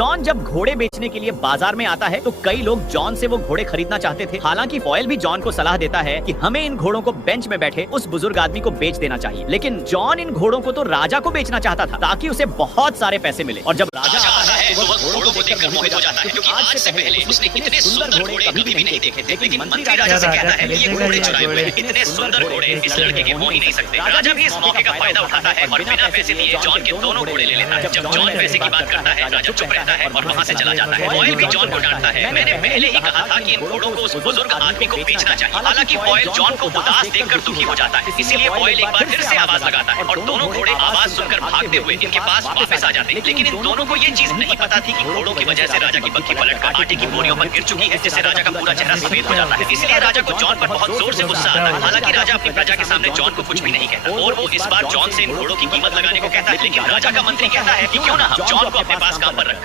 John जब घोड़े बेचने के लिए बाजार में आता है तो कई लोग जॉन से वो घोड़े खरीदना चाहते थे। हालांकि फॉयल भी जॉन को सलाह देता है कि हमें इन घोड़ों को बेंच में बैठे उस बुजुर्ग आदमी को बेच देना चाहिए। लेकिन जॉन इन घोड़ों को तो राजा को बेचना चाहता था ताकि उसे बहुत सारे पैसे मिले। और जब राजा आता है तो वह घोड़ों को देखकर मोहित हो जाता है, क्योंकि आज से पहले उसने इतने सुंदर घोड़े कभी भी नहीं देखे थे। लेकिन मंत्री राजा से कहता है कि ये घोड़े चुराए हुए हैं, इतने सुंदर घोड़े इस लड़के के हो ही नहीं सकते। राजा भी इस मौके का फायदा उठाता है और बिना पैसे दिए जॉन के दोनों घोड़े ले लेता है। जब जॉन पैसे की बात करता है, राजा चुप रहता है और वहाँ से चला जाता है। फॉयल भी जॉन को डांटता है, मैंने पहले ही कहा था कि इन घोड़ों को उस बुजुर्ग आदमी को बेचना चाहिए। हालांकि फॉयल जॉन को उदास देखकर दुखी हो जाता है, इसीलिए फॉयल एक बार फिर से आवाज लगाता है और दोनों घोड़े आवाज सुनकर भागते हुए इनके पास वापस आ जाते हैं। लेकिन इन दोनों को ये चीज नहीं पता थी कि घोड़ों की वजह से राजा की बग्घी पलटकर आटे की बोरियों पर गिर चुकी है, जिससे राजा का पूरा चेहरा सफेद हो जाता है। इसलिए राजा को जॉन पर बहुत जोर से गुस्सा आता है। हालांकि राजा अपनी प्रजा के सामने जॉन को कुछ भी नहीं कहता और वो इस बार जॉन से इन घोड़ों की कीमत लगाने को कहता है। लेकिन राजा का मंत्री कहता है कि क्यों ना हम जॉन को अपने पास काम पर रखकर